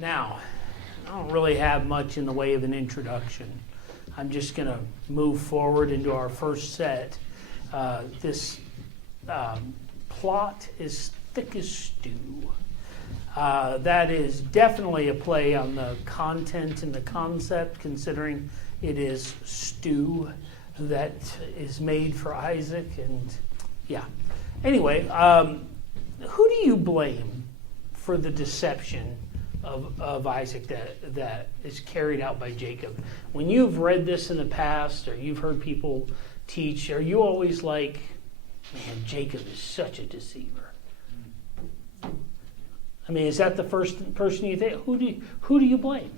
Now, I don't really have much in the way of an introduction. I'm just going to move forward into our first set. This plot is thick as stew. That is definitely a play on the content and the concept, considering it is stew that is made for Isaac. And yeah. Anyway, who do you blame for the deception of Isaac that is carried out by Jacob? When you've read this in the past, or you've heard people teach, are you always like, man, Jacob is such a deceiver? I mean, is that the first person you think? Who do you blame?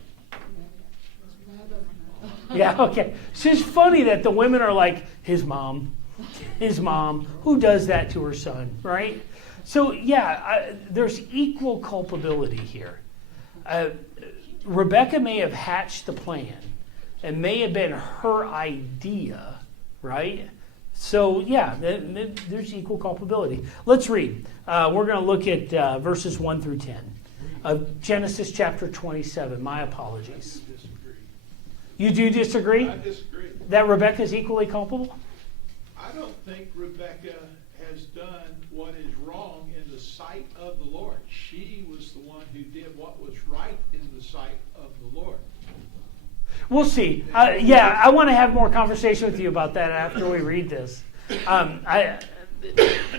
Yeah, okay. So it's funny that the women are like, his mom, who does that to her son, right? So yeah, there's equal culpability here. Rebecca may have hatched the plan. It may have been her idea, right? So yeah, there's equal culpability. Let's read. We're going to look at verses 1 through 10 of Genesis chapter 27. My apologies. You do disagree? I disagree. That Rebecca is equally culpable? I don't think Rebecca has done what is wrong in the sight of the Lord. She was the one who did what was right in the sight of the Lord. We'll see. Yeah, I want to have more conversation with you about that after we read this.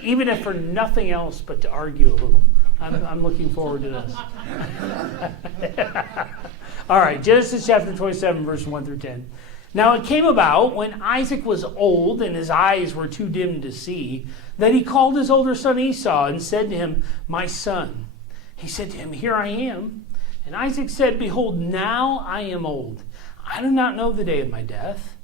Even if for nothing else but to argue a little. I'm looking forward to this. All right, Genesis chapter 27, verse 1 through 10. Now it came about, when Isaac was old and his eyes were too dim to see, that he called his older son Esau and said to him, "My son." He said to him, "Here I am." And Isaac said, "Behold, now I am old. I do not know the day of my death.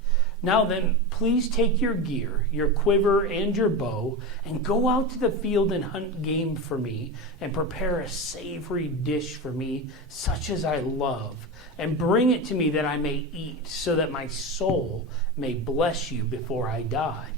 Now then, please take your gear, your quiver, and your bow, and go out to the field and hunt game for me, and prepare a savory dish for me, such as I love, and bring it to me that I may eat, so that my soul may bless you before I die."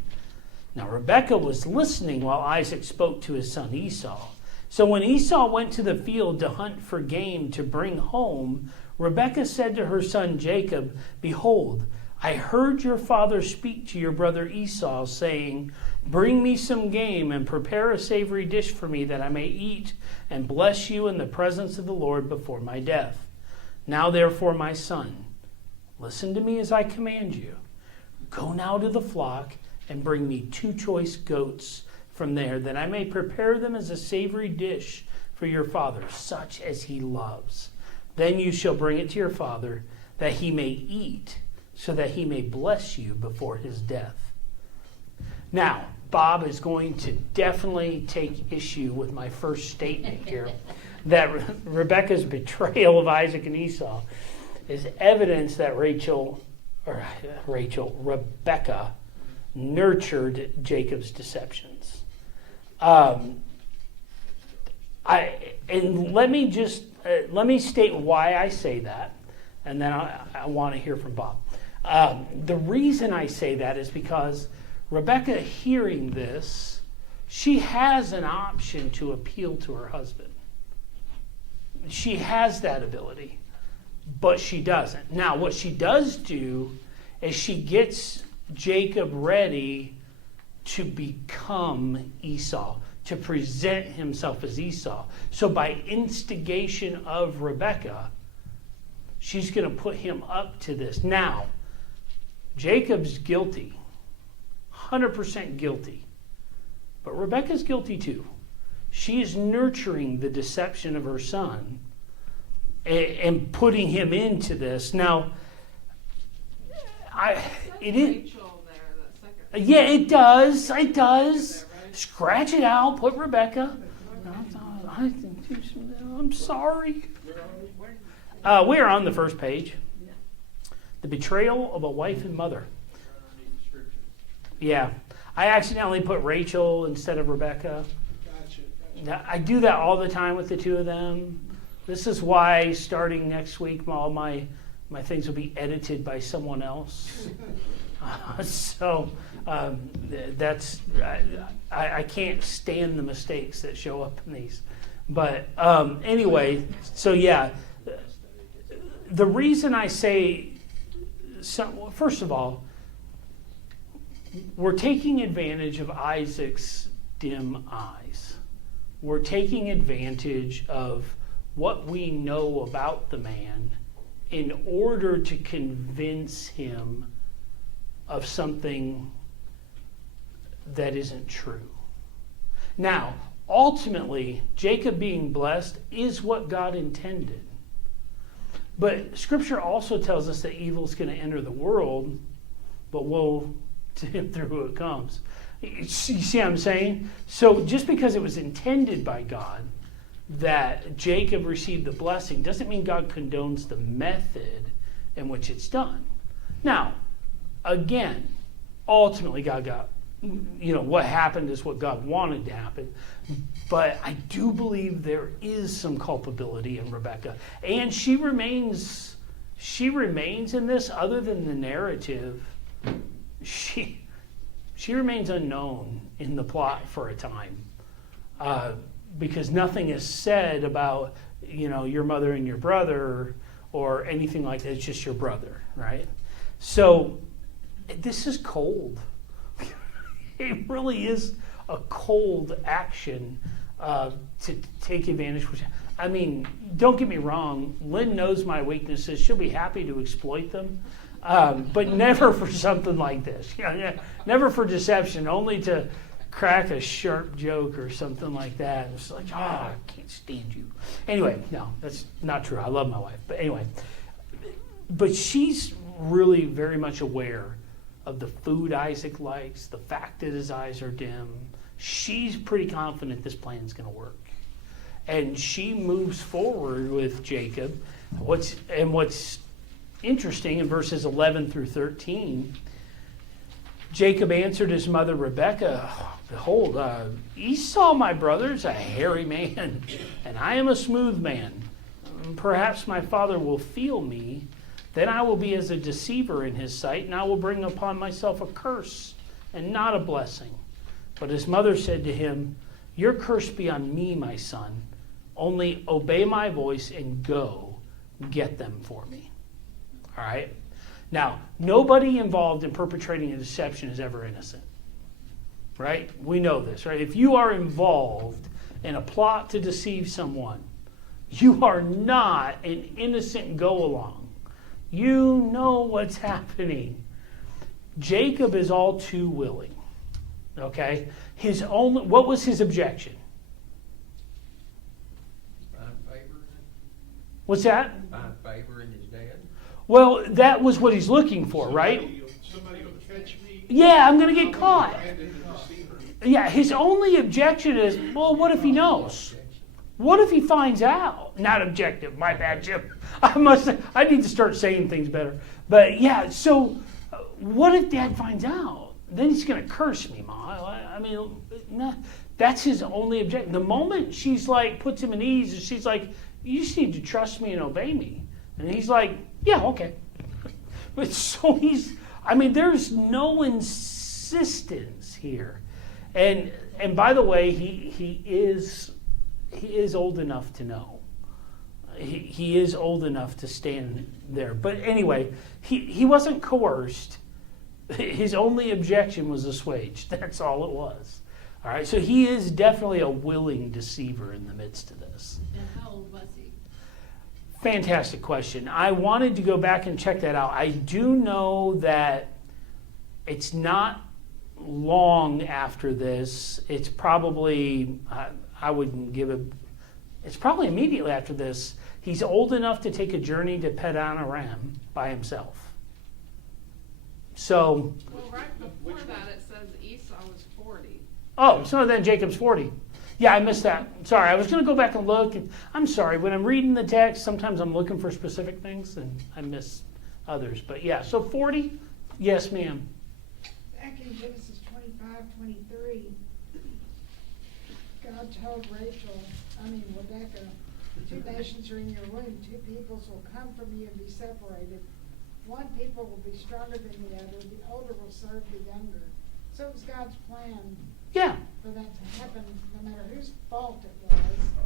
Now Rebekah was listening while Isaac spoke to his son Esau. So when Esau went to the field to hunt for game to bring home, Rebekah said to her son Jacob, "Behold, I heard your father speak to your brother Esau, saying, 'Bring me some game and prepare a savory dish for me that I may eat and bless you in the presence of the Lord before my death. Now therefore, my son, listen to me as I command you. Go now to the flock and bring me 2 choice goats from there, that I may prepare them as a savory dish for your father, such as he loves. Then you shall bring it to your father, that he may eat, so that he may bless you before his death.'" Now, Bob is going to definitely take issue with my first statement here, that Rebekah's betrayal of Isaac and Esau is evidence that Rebekah nurtured Jacob's deceptions. Let me state why I say that, and then I want to hear from Bob. The reason I say that is because Rebekah, hearing this, she has an option to appeal to her husband. She has that ability, but she doesn't. Now, what she does do is she gets Jacob ready to become Esau, to present himself as Esau. So by instigation of Rebekah, she's going to put him up to this. Now, Jacob's guilty, 100% guilty, but Rebekah's guilty too. She is nurturing the deception of her son and putting him into this. Now, it is. Yeah, it does. It does. Scratch it out. Put Rebekah. I'm sorry. We are on the first page. The betrayal of a wife and mother. Yeah. I accidentally put Rachel instead of Rebekah. Gotcha. I do that all the time with the two of them. This is why starting next week, all my things will be edited by someone else. That's I can't stand the mistakes that show up in these. But anyway, so yeah, the reason I say, well, first of all, we're taking advantage of Isaac's dim eyes. We're taking advantage of what we know about the man in order to convince him of something that isn't true. Now, ultimately, Jacob being blessed is what God intended. But Scripture also tells us that evil is going to enter the world, but woe to him through who it comes. You see what I'm saying? So just because it was intended by God that Jacob received the blessing doesn't mean God condones the method in which it's done. Now, again, ultimately God got, what happened is what God wanted to happen. But I do believe there is some culpability in Rebekah. And she remains in this, other than the narrative, she remains unknown in the plot for a time. Because nothing is said about, your mother and your brother or anything like that. It's just your brother, right? So this is cold. It really is a cold action to take advantage. I mean, don't get me wrong. Lynn knows my weaknesses. She'll be happy to exploit them. But never for something like this. Never for deception, only to crack a sharp joke or something like that. It's like, I can't stand you. Anyway, no, that's not true. I love my wife. But anyway, but she's really very much aware of the food Isaac likes, the fact that his eyes are dim. She's pretty confident this plan's going to work. And she moves forward with Jacob. What's interesting in verses 11 through 13, Jacob answered his mother Rebekah, "Behold, Esau, my brother, is a hairy man, and I am a smooth man. Perhaps my father will feel me. Then I will be as a deceiver in his sight, and I will bring upon myself a curse and not a blessing." But his mother said to him, "Your curse be on me, my son. Only obey my voice and go get them for me." All right? Now, nobody involved in perpetrating a deception is ever innocent. Right? We know this, right? If you are involved in a plot to deceive someone, you are not an innocent go-along. You know what's happening. Jacob is all too willing. Okay? What was his objection? Find favor in it. What's that? Find favor in his dad. Well, that was what he's looking for, right? Somebody will catch me. Yeah, I'm going to get caught. And in the deceiver. Yeah, his only objection is, well, what if he knows? What if he finds out? Not objective, my bad, Jim. I need to start saying things better. But yeah, so what if Dad finds out? Then he's going to curse me, Ma. I mean, no, that's his only objection. The moment she's like, puts him at ease, and she's like, you just need to trust me and obey me. And he's like, yeah, okay. But so there's no insistence here. And by the way, he is old enough to know. He is old enough to stand there. But anyway, he wasn't coerced. His only objection was assuaged. That's all it was. All right, so he is definitely a willing deceiver in the midst of this. And how old was he? Fantastic question. I wanted to go back and check that out. I do know that it's not long after this. It's probably, it's probably immediately after this. He's old enough to take a journey to Padan Aram by himself. So, Well, right before that it says Esau was 40. so then Jacob's 40. Yeah, I missed that. Sorry, I was going to go back and look. I'm sorry, when I'm reading the text, sometimes I'm looking for specific things and I miss others. But yeah, so 40? Yes, ma'am. Back in Genesis 25:23, God told Rebekah, 2 nations are in your womb, 2 peoples will come from you and be separated. One people will be stronger than the other, the older will serve the younger. So it was God's plan Yeah. for that to happen, no matter whose fault it was.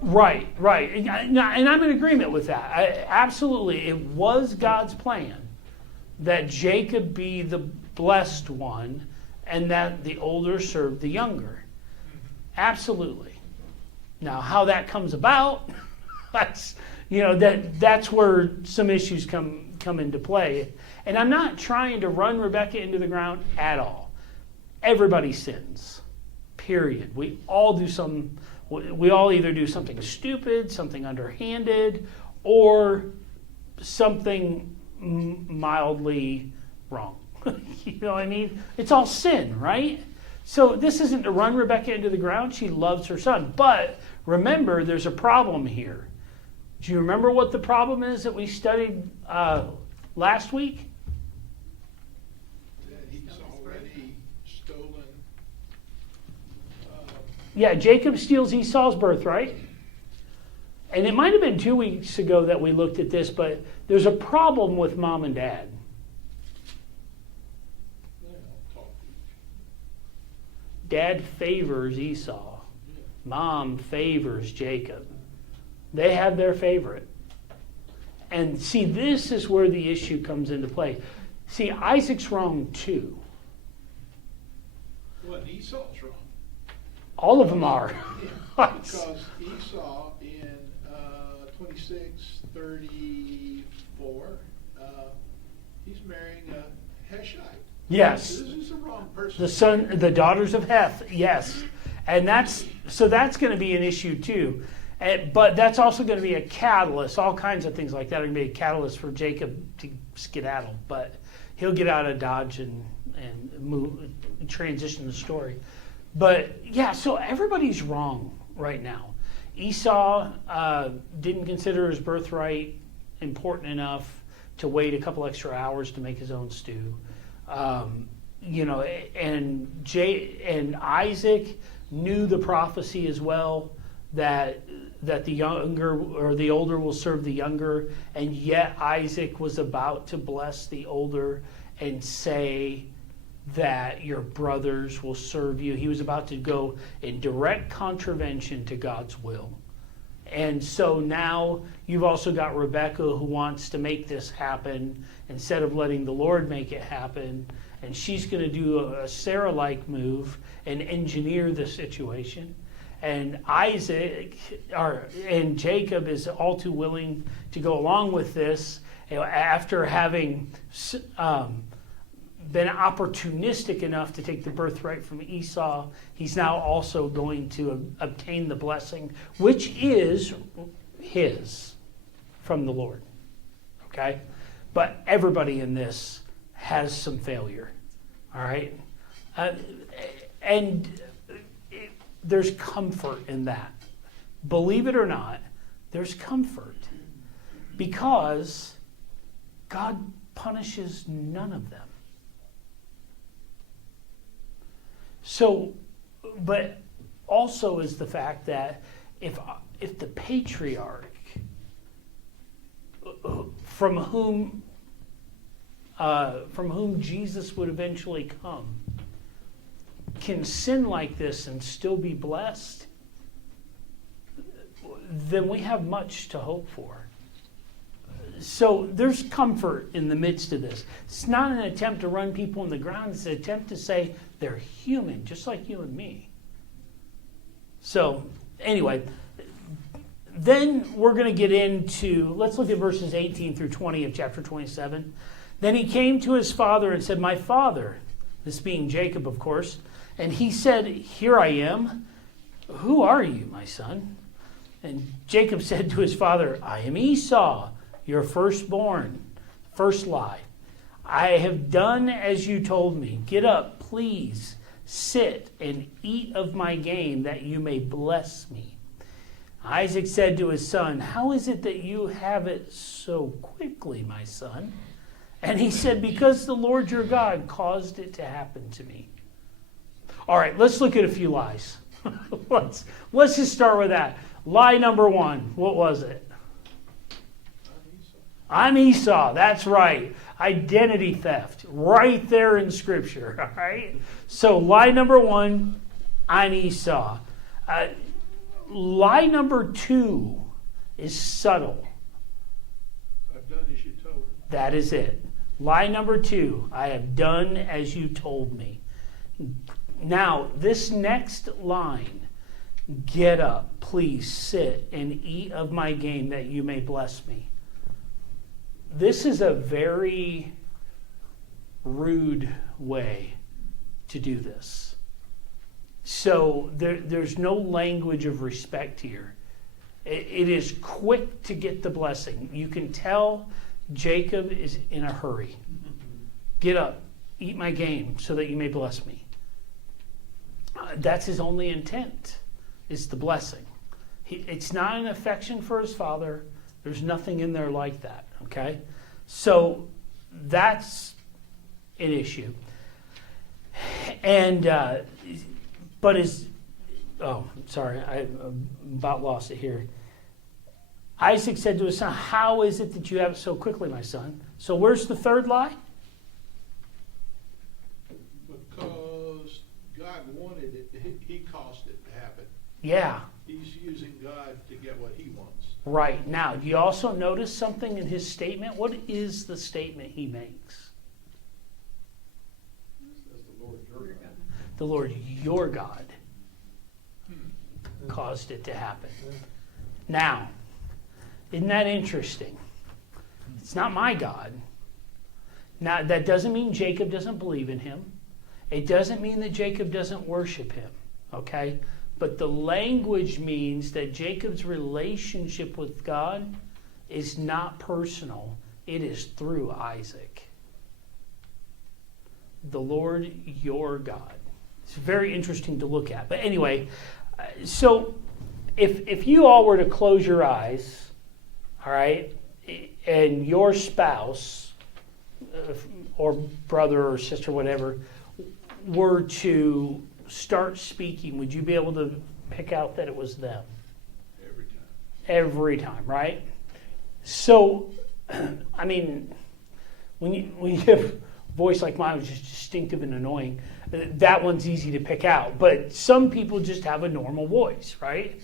Right, right. And I'm in agreement with that. Absolutely. It was God's plan that Jacob be the blessed one and that the older serve the younger. Absolutely. Now, how that comes about, that's where some issues come into play. And I'm not trying to run Rebecca into the ground at all. Everybody sins. Period. We all either do something stupid, something underhanded, or something mildly wrong. You know what I mean? It's all sin, right? So this isn't to run Rebecca into the ground. She loves her son. But remember, there's a problem here. Do you remember what the problem is that we studied last week? That he's already stolen. Yeah, Jacob steals Esau's birthright. And it might have been 2 weeks ago that we looked at this, but there's a problem with mom and dad. Dad favors Esau. Mom favors Jacob. They have their favorite. And see, this is where the issue comes into play. See, Isaac's wrong too. Well, Esau's wrong. All of them are. Because Esau in 26:34, he's marrying a Heshite. Yes. This is the wrong person. The daughters of Heth, yes. And that's going to be an issue too. But that's also going to be a catalyst. All kinds of things like that are going to be a catalyst for Jacob to skedaddle. But he'll get out of Dodge and move, transition the story. But yeah, so everybody's wrong right now. Esau didn't consider his birthright important enough to wait a couple extra hours to make his own stew. And Isaac knew the prophecy as well that the younger or the older will serve the younger, and yet Isaac was about to bless the older and say that your brothers will serve you. He was about to go in direct contravention to God's will. And so now you've also got Rebecca who wants to make this happen instead of letting the Lord make it happen. And she's going to do a Sarah-like move and engineer the situation. And Jacob is all too willing to go along with this after having been opportunistic enough to take the birthright from Esau. He's now also going to obtain the blessing, which is his from the Lord. Okay? But everybody in this has some failure. All right? And there's comfort in that. Believe it or not, there's comfort. Because God punishes none of them. So, but also is the fact that if the patriarch from whom Jesus would eventually come can sin like this and still be blessed, then we have much to hope for. So there's comfort in the midst of this. It's not an attempt to run people in the ground. It's an attempt to say they're human, just like you and me. So anyway, then we're going to get into, let's look at verses 18 through 20 of chapter 27. Then he came to his father and said, "My father," this being Jacob, of course, and he said, "Here I am. Who are you, my son?" And Jacob said to his father, "I am Esau, your firstborn." First lie. "I have done as you told me. Get up, please. Sit and eat of my game that you may bless me." Isaac said to his son, "How is it that you have it so quickly, my son?" And he said, "Because the Lord your God caused it to happen to me." All right, let's look at a few lies. Let's just start with that. Lie number one. What was it? I'm Esau. That's right. Identity theft. Right there in Scripture. All right. So lie number one, on Esau. Lie number 2 is subtle. I've done as you told. That is it. Lie number 2, I have done as you told me. Now, this next line, get up, please sit and eat of my game that you may bless me. This is a very rude way to do this. So there's no language of respect here. It is quick to get the blessing. You can tell Jacob is in a hurry. Get up, eat my game so that you may bless me. That's his only intent, is the blessing. It's not an affection for his father. There's nothing in there like that, okay? So that's an issue. And, but I about lost it here. Isaac said to his son, how is it that you have it so quickly, my son? So where's the third lie? Because God wanted it, he caused it to happen. Yeah, He's using God to get what he wants. right. Now, do you also notice something in his statement? What is the statement he makes? The Lord your God caused it to happen. Now, isn't that interesting? It's not my God. Now, that doesn't mean Jacob doesn't believe in him. It doesn't mean that Jacob doesn't worship him, okay? But the language means that Jacob's relationship with God is not personal. It is through Isaac. The Lord your God. It's very interesting to look at. But anyway, so if you all were to close your eyes, all right, and your spouse or brother or sister, whatever, were to start speaking, would you be able to pick out that it was them? Every time. Every time, right? So, I mean, when you have a voice like mine, which is distinctive and annoying, that one's easy to pick out. But some people just have a normal voice, right?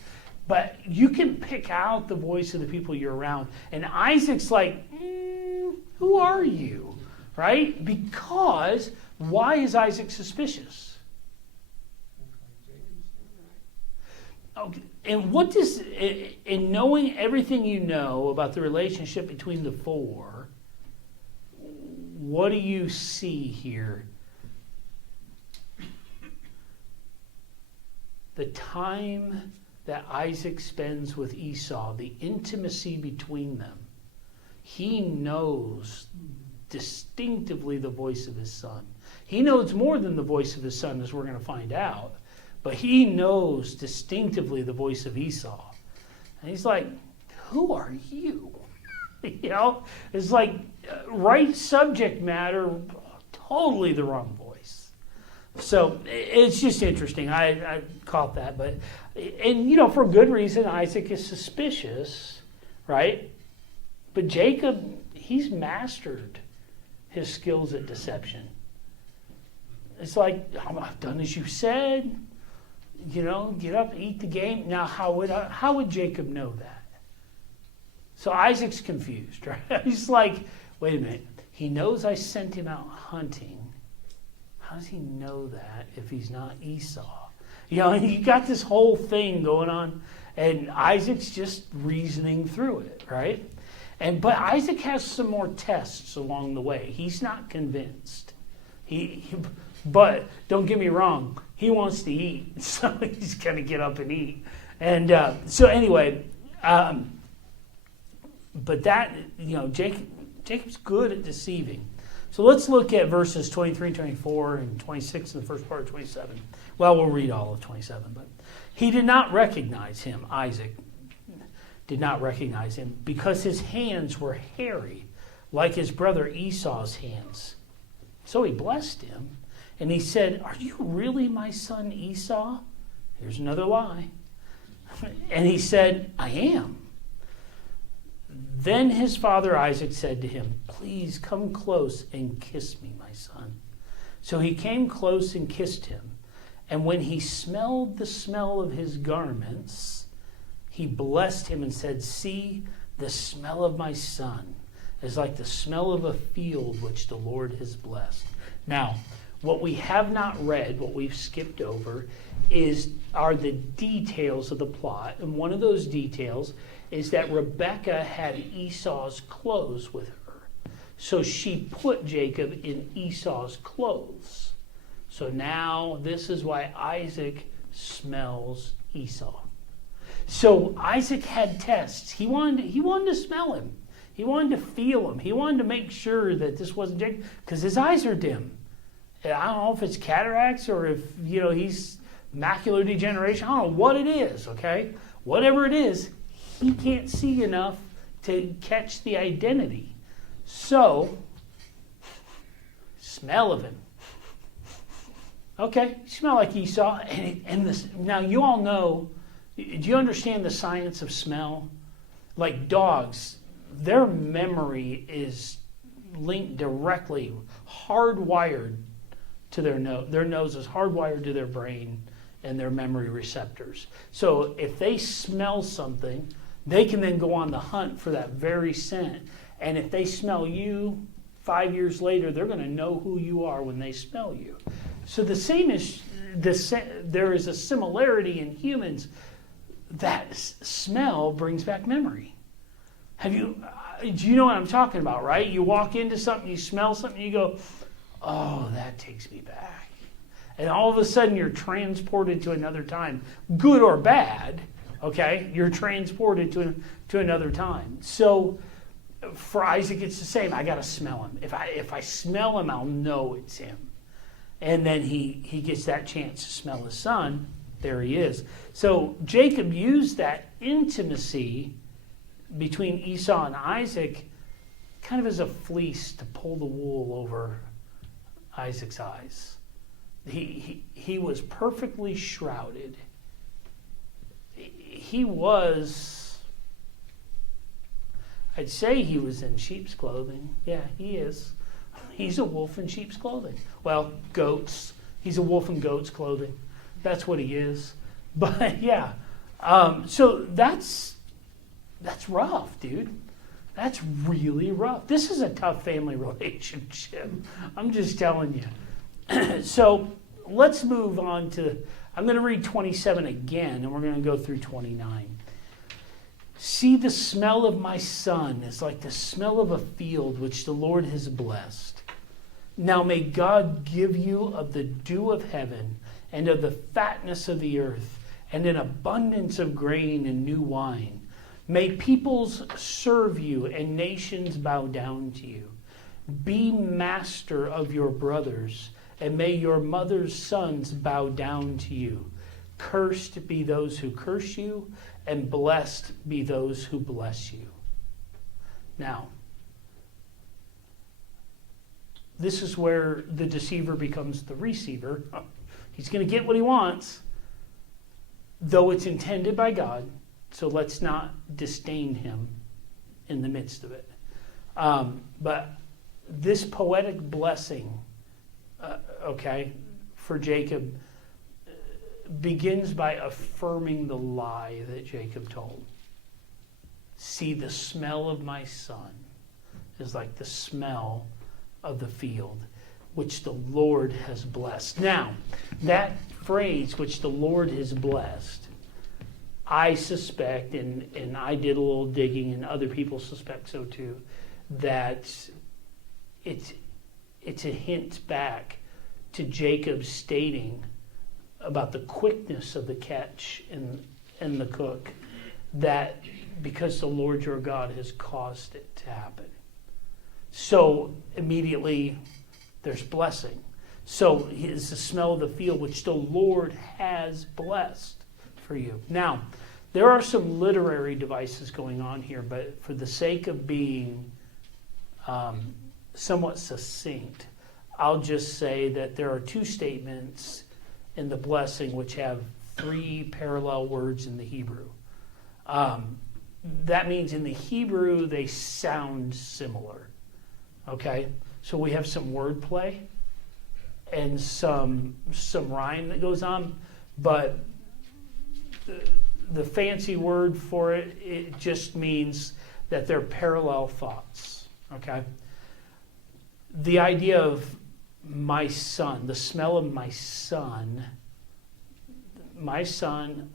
But you can pick out the voice of the people you're around. And Isaac's like, who are you? Right? Because why is Isaac suspicious? Okay. And what does, in knowing everything you know about the relationship between the four, what do you see here? The time that Isaac spends with Esau, the intimacy between them, he knows distinctively the voice of his son. He knows more than the voice of his son, as we're going to find out, but he knows distinctively the voice of Esau. And he's like, who are you? You know, it's like right subject matter, totally the wrong voice. So it's just interesting. I caught that, but and you know, for good reason, Isaac is suspicious, right? But Jacob, he's mastered his skills at deception. It's like, I've done as you said. You know, get up, eat the game. Now, how would Jacob know that? So Isaac's confused, right? He's like, wait a minute. He knows I sent him out hunting. How does he know that if he's not Esau? You know, you got this whole thing going on, and Isaac's just reasoning through it, right? But Isaac has some more tests along the way. He's not convinced. But don't get me wrong, he wants to eat, so he's going to get up and eat. And so anyway, but that, you know, Jacob's good at deceiving. So let's look at verses 23, 24, and 26 in the first part of 27. Well, we'll read all of 27. But he did not recognize him, Isaac did not recognize him, because his hands were hairy, like his brother Esau's hands. So he blessed him, and he said, are you really my son Esau? Here's another lie. And he said, I am. Then his father Isaac said to him, please come close and kiss me, my son. So he came close and kissed him. And when he smelled the smell of his garments, he blessed him and said, see, the smell of my son is like the smell of a field which the Lord has blessed. Now, what we have not read, what we've skipped over, are the details of the plot. And one of those details is that Rebekah had Esau's clothes with her. So she put Jacob in Esau's clothes. So now this is why Isaac smells Esau. So Isaac had tests. He wanted to smell him. He wanted to feel him. He wanted to make sure that this wasn't Jacob, because his eyes are dim. I don't know if it's cataracts or if, he's macular degeneration. I don't know what it is, okay? Whatever it is, he can't see enough to catch the identity. So, smell of him. Okay, you smell like Esau. Now, you all know, do you understand the science of smell? Like dogs, their memory is linked directly, hardwired to their nose. Their nose is hardwired to their brain and their memory receptors. So if they smell something, they can then go on the hunt for that very scent. And if they smell you 5 years later, they're going to know who you are when they smell you. So the same is, there is a similarity in humans. That smell brings back memory. Do you know what I'm talking about, right? You walk into something, you smell something, you go, oh, that takes me back. And all of a sudden you're transported to another time, good or bad, okay? You're transported to another time. So for Isaac, it's the same. I got to smell him. If I smell him, I'll know it's him. And then he gets that chance to smell his son. There he is. So Jacob used that intimacy between Esau and Isaac kind of as a fleece to pull the wool over Isaac's eyes. He was perfectly shrouded. He was, I'd say he was in sheep's clothing. Yeah, he is. He's a wolf in sheep's clothing. Well, goats. He's a wolf in goat's clothing. That's what he is. But yeah, so that's rough, dude. That's really rough. This is a tough family relationship. I'm just telling you. So let's move on to, I'm going to read 27 again, and we're going to go through 29. See, the smell of my son is like the smell of a field which the Lord has blessed. Now may God give you of the dew of heaven and of the fatness of the earth and an abundance of grain and new wine. May peoples serve you and nations bow down to you. Be master of your brothers, and may your mother's sons bow down to you. Cursed be those who curse you, and blessed be those who bless you. Now, this is where the deceiver becomes the receiver. He's going to get what he wants, though it's intended by God. So let's not disdain him in the midst of it. But this poetic blessing, for Jacob, begins by affirming the lie that Jacob told. See, the smell of my son is like the smell of the field, which the Lord has blessed. Now, that phrase, which the Lord has blessed, I suspect, and I did a little digging, and other people suspect so too, that it's a hint back to Jacob stating about the quickness of the catch and the cook, that because the Lord your God has caused it to happen. So immediately there's blessing. So it's the smell of the field which the Lord has blessed for you. Now, there are some literary devices going on here, but for the sake of being somewhat succinct, I'll just say that there are two statements in the blessing which have three parallel words in the Hebrew. That means in the Hebrew they sound similar. Okay? So we have some wordplay. and some rhyme that goes on, but the fancy word for it, it just means that they're parallel thoughts, okay? The idea of my son, the smell of my son,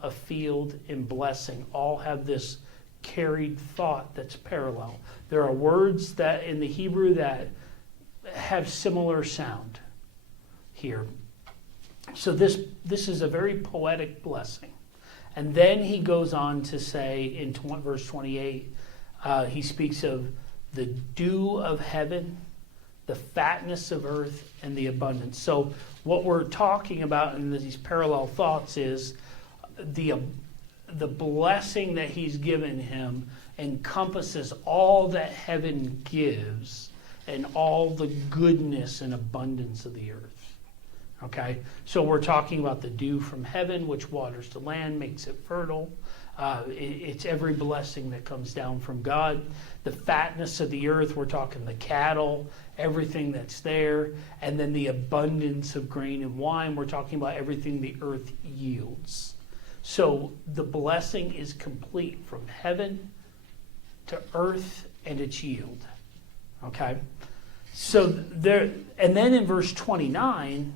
a field, and blessing all have this carried thought that's parallel. There are words that in the Hebrew that have similar sound here. So this is a very poetic blessing. And then he goes on to say in verse 28, he speaks of the dew of heaven, the fatness of earth, and the abundance. So what we're talking about in these parallel thoughts is the blessing that he's given him encompasses all that heaven gives and all the goodness and abundance of the earth. Okay, so we're talking about the dew from heaven, which waters the land, makes it fertile. It's every blessing that comes down from God. The fatness of the earth, we're talking the cattle, everything that's there. And then the abundance of grain and wine, we're talking about everything the earth yields. So the blessing is complete from heaven to earth and its yield. Okay, so there, and then in verse 29,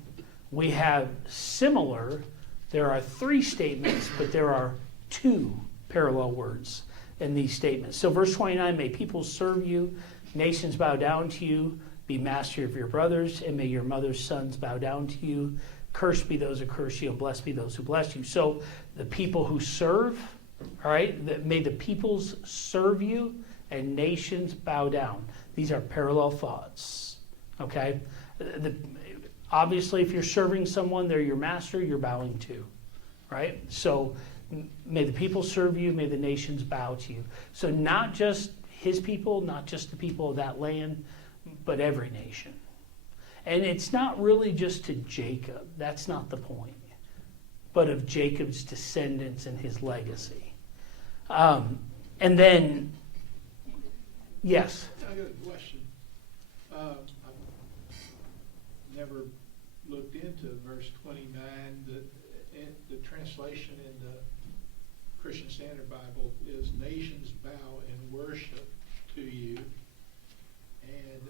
we have similar, there are 3 statements, but there are 2 parallel words in these statements. So verse 29, may people serve you, nations bow down to you, be master of your brothers, and may your mother's sons bow down to you. Cursed be those who curse you, and blessed be those who bless you. So the people who serve, all right, may the peoples serve you, and nations bow down. These are parallel thoughts, okay? Obviously, if you're serving someone, they're your master, you're bowing to, right? So may the people serve you, may the nations bow to you. So not just his people, not just the people of that land, but every nation. And it's not really just to Jacob. That's not the point. But of Jacob's descendants and his legacy. And then, yes? I got a question. I've never looked into verse 29. The translation in the Christian Standard Bible is nations bow and worship to you. And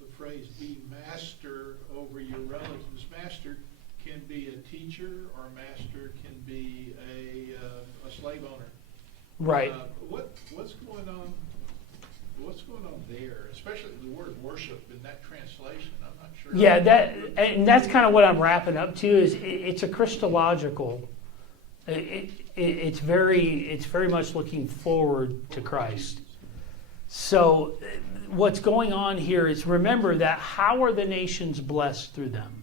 the phrase be master over your relatives. Master can be a teacher, or master can be a slave owner. Right. What's going on? What's going on there? Especially the word worship in that translation. I'm not sure. Yeah, that's kind of what I'm wrapping up to. Is it's a Christological. It's very much looking forward to Christ. So what's going on here is, remember that how are the nations blessed through them?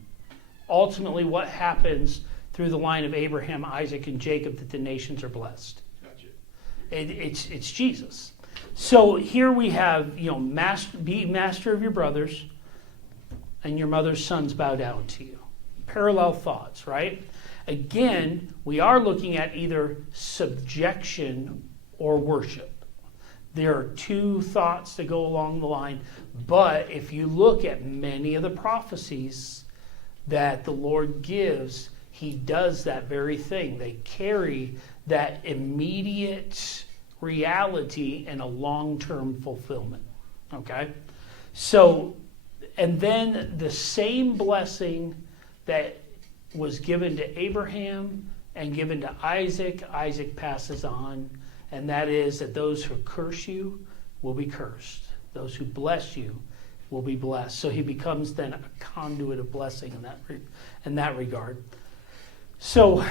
Ultimately, what happens through the line of Abraham, Isaac, and Jacob that the nations are blessed? Gotcha. It's Jesus. So here we have, be master of your brothers, and your mother's sons bow down to you. Parallel thoughts, right? Again, we are looking at either subjection or worship. There are 2 thoughts that go along the line, but if you look at many of the prophecies that the Lord gives, he does that very thing. They carry that immediate reality and a long-term fulfillment. Okay? So, and then the same blessing that was given to Abraham and given to Isaac, Isaac passes on, and that is that those who curse you will be cursed. Those who bless you will be blessed. So he becomes then a conduit of blessing in that regard. So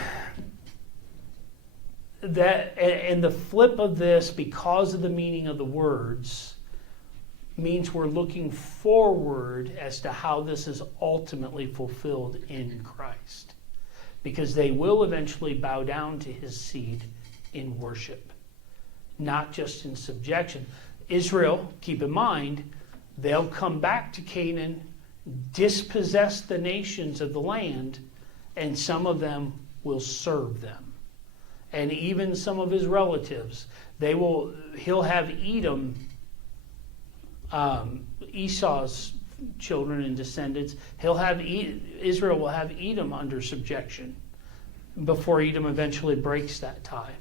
that, and the flip of this, because of the meaning of the words, means we're looking forward as to how this is ultimately fulfilled in Christ. Because they will eventually bow down to his seed in worship, not just in subjection. Israel, keep in mind, they'll come back to Canaan, dispossess the nations of the land, and some of them will serve them. And even some of his relatives, he'll have Edom, Esau's children and descendants. Israel will have Edom under subjection before Edom eventually breaks that tie.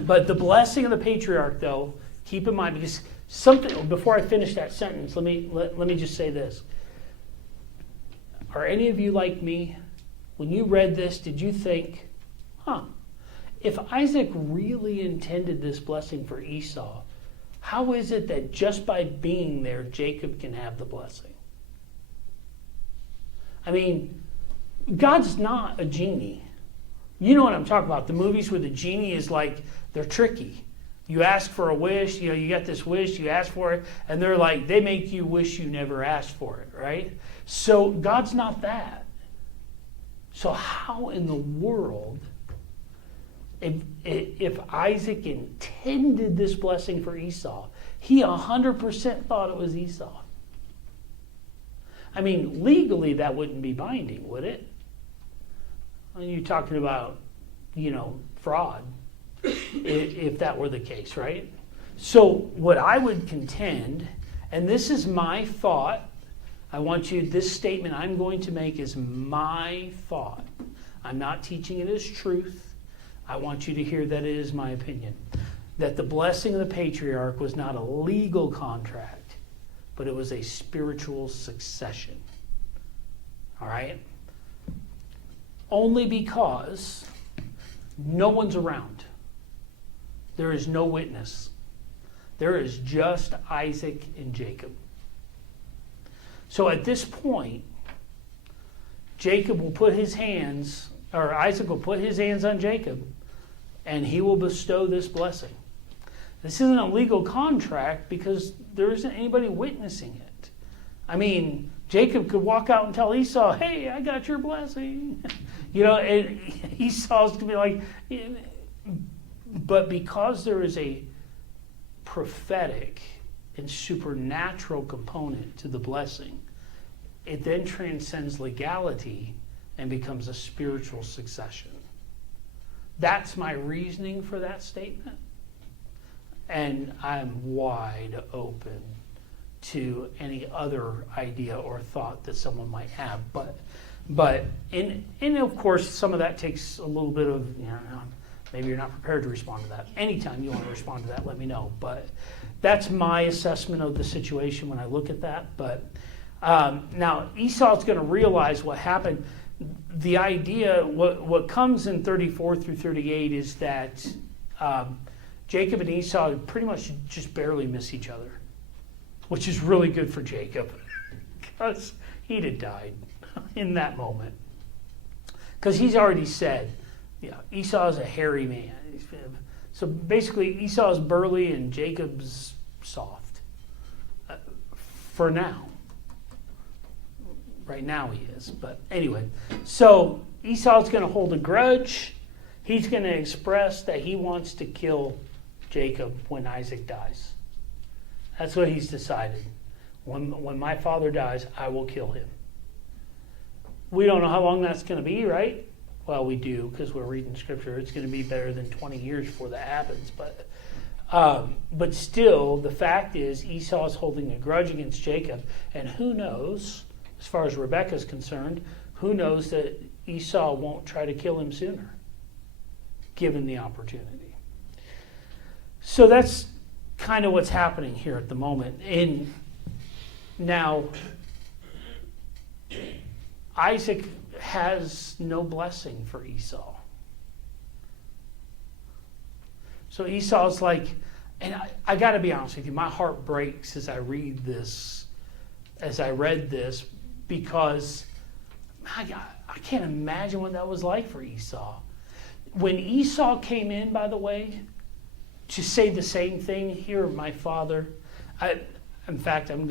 But the blessing of the patriarch, though, keep in mind, because something, before I finish that sentence, let me just say this. Are any of you like me? When you read this, did you think, if Isaac really intended this blessing for Esau, how is it that just by being there, Jacob can have the blessing? I mean, God's not a genie. You know what I'm talking about. The movies where the genie is like, they're tricky. You ask for a wish, you get this wish, you ask for it, and they're like, they make you wish you never asked for it, right? So God's not that. So how in the world, if Isaac intended this blessing for Esau, he 100% thought it was Esau. I mean, legally that wouldn't be binding, would it? You're talking about, fraud, if that were the case, right? So what I would contend, and this is my thought, this statement I'm going to make is my thought. I'm not teaching it as truth. I want you to hear that it is my opinion. That the blessing of the patriarch was not a legal contract, but it was a spiritual succession. All right? Only because no one's around. There is no witness. There is just Isaac and Jacob. So at this point, Isaac will put his hands on Jacob, and he will bestow this blessing. This isn't a legal contract because there isn't anybody witnessing it. I mean, Jacob could walk out and tell Esau, hey, I got your blessing. And Esau's going to be like, but because there is a prophetic and supernatural component to the blessing, it then transcends legality and becomes a spiritual succession. That's my reasoning for that statement. And I'm wide open to any other idea or thought that someone might have. But and of course, some of that takes a little bit of, maybe you're not prepared to respond to that. Anytime you want to respond to that, let me know. But that's my assessment of the situation when I look at that. But now Esau's going to realize what happened. The idea, what comes in 34 through 38 is that Jacob and Esau pretty much just barely miss each other, which is really good for Jacob because he'd have died in that moment. Because he's already said, Esau's a hairy man. So basically, Esau's burly and Jacob's soft. For now. Right now he is. But anyway, so Esau's going to hold a grudge. He's going to express that he wants to kill Jacob when Isaac dies. That's what he's decided. When my father dies, I will kill him. We don't know how long that's going to be, right? Well, we do because we're reading Scripture. It's going to be better than 20 years before that happens. But still, the fact is Esau's holding a grudge against Jacob. And who knows, as far as Rebekah's concerned, who knows that Esau won't try to kill him sooner, given the opportunity. So that's kind of what's happening here at the moment. And now, Isaac has no blessing for Esau. So Esau's like, and I got to be honest with you, my heart breaks as I read this, because I can't imagine what that was like for Esau. When Esau came in, by the way, to say the same thing, here, my father, in fact, I'm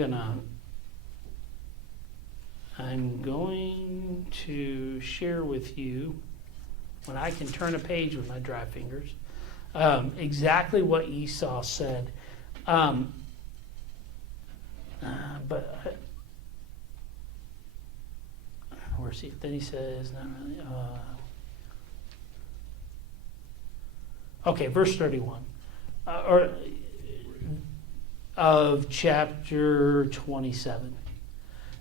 going to share with you, when I can turn a page with my dry fingers, exactly what Esau said. Where's he? Then he says, not really. Okay, verse 31 of chapter 27.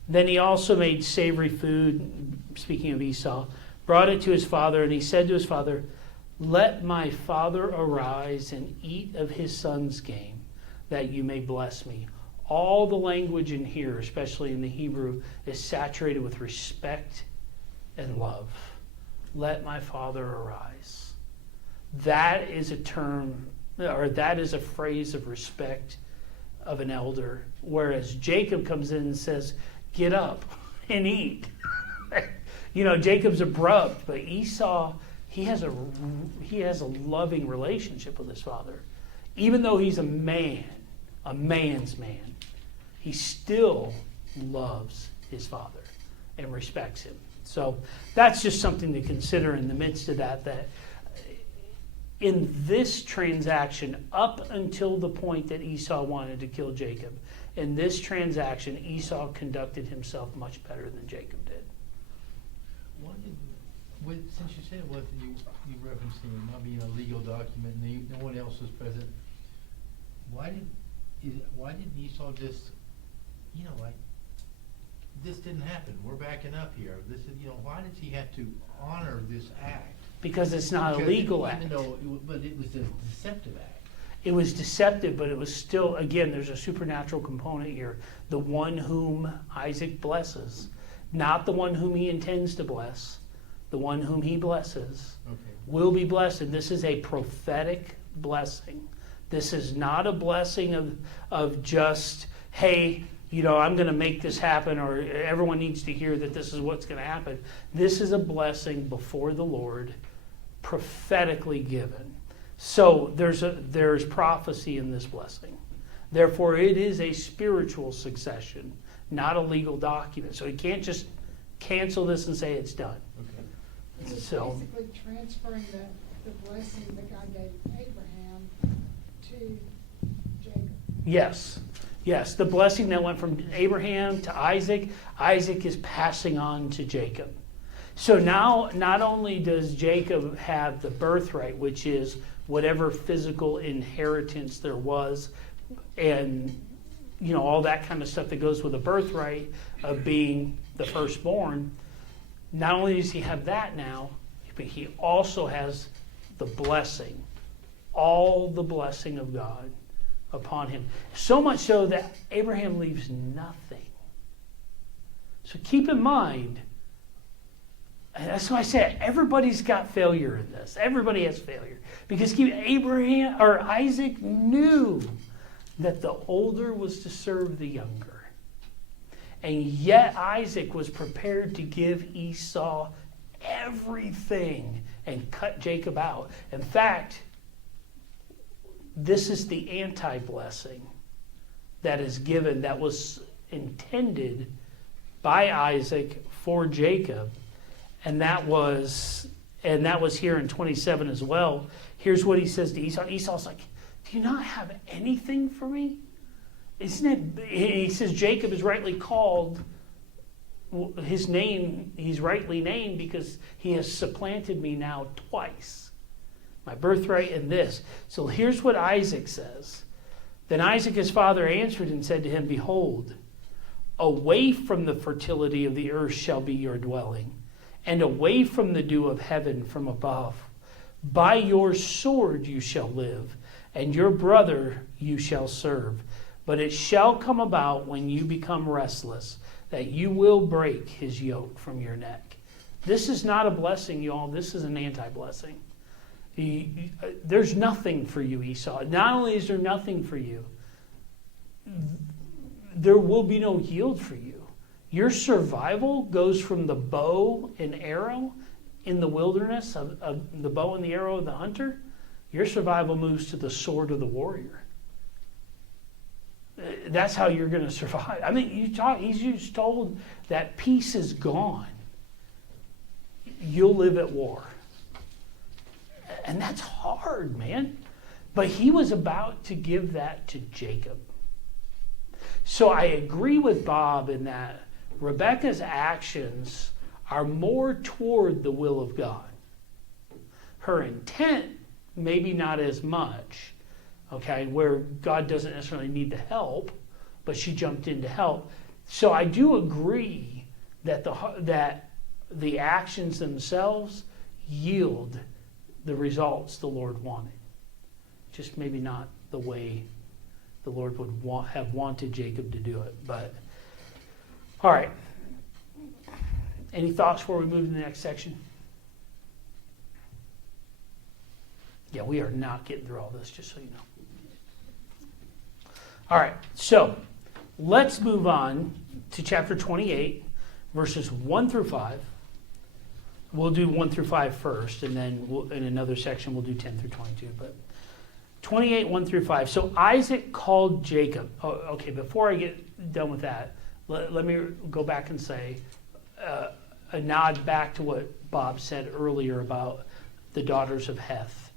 Then he also made savory food, speaking of Esau, brought it to his father, and he said to his father, "Let my father arise and eat of his son's game, that you may bless me." All the language in here, especially in the Hebrew, is saturated with respect and love. Let my father arise. That is a term, or that is a phrase of respect of an elder. Whereas Jacob comes in and says, "Get up and eat." Jacob's abrupt, but Esau, he has a loving relationship with his father. Even though he's a man's man, he still loves his father and respects him. So that's just something to consider in the midst of that in this transaction, up until the point that Esau wanted to kill Jacob, in this transaction, Esau conducted himself much better than Jacob did. Since you said it wasn't you referencing it not being a legal document and no one else was present, why didn't Esau just, this didn't happen, we're backing up here, this is, why did he have to honor this act? Because it's not a legal act. But it was a deceptive act. It was deceptive, but it was still, again, there's a supernatural component here. The one whom Isaac blesses, not the one whom he intends to bless, the one whom he blesses will be blessed. And this is a prophetic blessing. This is not a blessing of just, hey, I'm going to make this happen, or everyone needs to hear that this is what's going to happen. This is a blessing before the Lord, prophetically given. So there's prophecy in this blessing. Therefore, it is a spiritual succession, not a legal document. So you can't just cancel this and say it's done. It's So basically transferring the blessing that God gave Abraham to Jacob. Yes, the blessing that went from Abraham to Isaac, Isaac is passing on to Jacob. So now, not only does Jacob have the birthright, which is whatever physical inheritance there was, and all that kind of stuff that goes with a birthright of being the firstborn, not only does he have that now, but he also has the blessing, all the blessing of God upon him. So much so that Abraham leaves nothing. So keep in mind, and that's why I said everybody's got failure in this. Everybody has failure. Because Isaac knew that the older was to serve the younger. And yet Isaac was prepared to give Esau everything and cut Jacob out. In fact, this is the anti-blessing that is given, that was intended by Isaac for Jacob. And that was here in 27 as well. Here's what he says to Esau. Esau's like, "Do you not have anything for me?" Isn't it? He says Jacob is rightly called his name. He's rightly named because he has supplanted me now twice. My birthright and this. So here's what Isaac says. Then Isaac his father answered and said to him, "Behold, away from the fertility of the earth shall be your dwelling, and away from the dew of heaven from above. By your sword you shall live, and your brother you shall serve. But it shall come about when you become restless, that you will break his yoke from your neck." This is not a blessing, y'all. This is an anti-blessing. There's nothing for you, Esau. Not only is there nothing for you, there will be no yield for you. Your survival goes from the bow and arrow in the wilderness, of the bow and the arrow of the hunter. Your survival moves to the sword of the warrior. That's how you're going to survive. I mean, he's just told that peace is gone. You'll live at war. And that's hard, man. But he was about to give that to Jacob. So I agree with Bob in that Rebekah's actions are more toward the will of God. Her intent, maybe not as much, okay, where God doesn't necessarily need the help, but she jumped in to help. So I do agree that the actions themselves yield the results the Lord wanted. Just maybe not the way the Lord would have wanted Jacob to do it. But, all right. Any thoughts before we move to the next section? Yeah, we are not getting through all this, just so you know. All right, so let's move on to chapter 28, verses 1 through 5. We'll do 1 through 5 first, and then in another section we'll do 10 through 22. But 28, 1 through 5. So Isaac called Jacob. Oh, okay, before I get done with that, let me go back and say a nod back to what Bob said earlier about the daughters of Heth.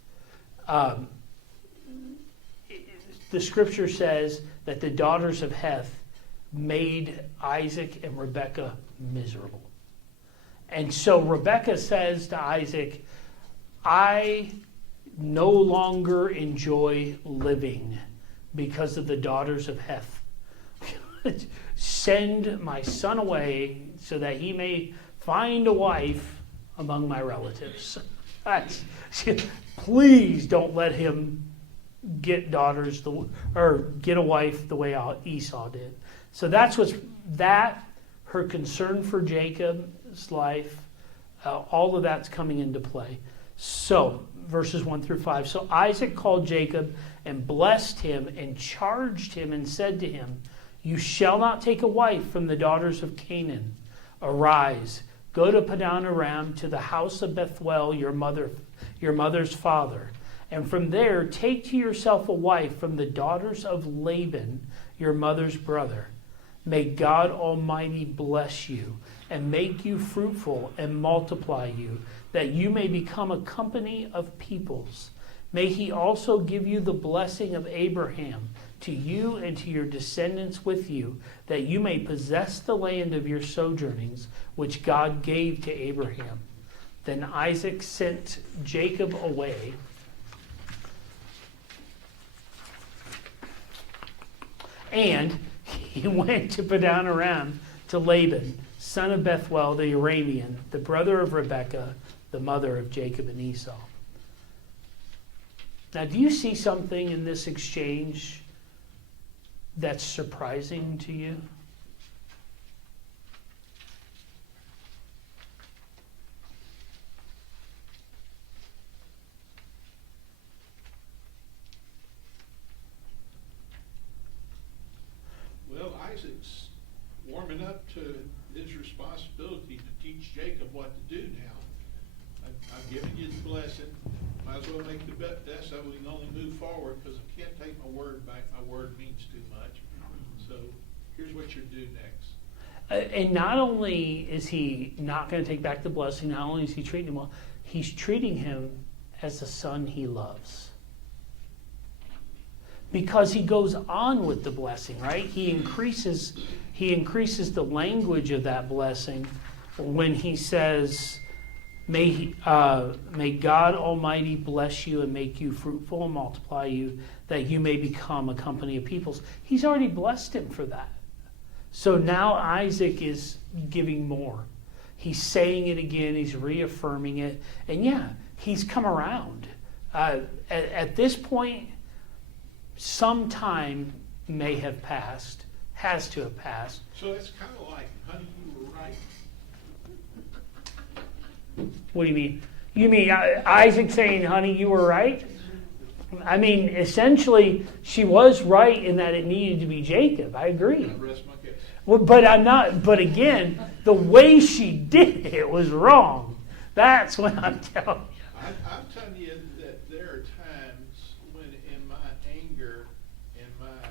The scripture says that the daughters of Heth made Isaac and Rebekah miserable. And so Rebekah says to Isaac, I no longer enjoy living because of the daughters of Heth. Send my son away so that he may find a wife among my relatives. Please don't let him get daughters or get a wife the way Esau did. So that's her concern for Jacob's life. All of that's coming into play. So verses 1 through 5. So Isaac called Jacob and blessed him and charged him and said to him, you shall not take a wife from the daughters of Canaan. Arise, go to Padan Aram to the house of Bethuel, your mother's father. And from there, take to yourself a wife from the daughters of Laban, your mother's brother. May God Almighty bless you and make you fruitful and multiply you, that you may become a company of peoples. May he also give you the blessing of Abraham to you and to your descendants with you, that you may possess the land of your sojournings, which God gave to Abraham. Then Isaac sent Jacob away. And he went to Padan Aram to Laban, son of Bethuel the Aramean, the brother of Rebekah, the mother of Jacob and Esau. Now, do you see something in this exchange that's surprising to you? Well, Isaac's warming up to his responsibility to teach Jacob what to do now. I've given you the blessing. Might as well make the best so we can only move forward, because I can't take my word back. My word means too much. So here's what you're due next. And not only is he not going to take back the blessing, not only is he treating him well, he's treating him as the son he loves. Because he goes on with the blessing, right? He increases the language of that blessing when he says, May God Almighty bless you and make you fruitful and multiply you, that you may become a company of peoples. He's already blessed him for that. So now Isaac is giving more. He's saying it again. He's reaffirming it. And yeah, he's come around. At this point, some time may have passed, has to have passed. So it's kind of like, honey, you were right. What do you mean? You mean Isaac saying, honey, you were right? I mean, essentially, she was right in that it needed to be Jacob. I agree. I rest my case. Well, but again, the way she did it was wrong. That's what I'm telling you. I'm telling you that there are times when in my anger and my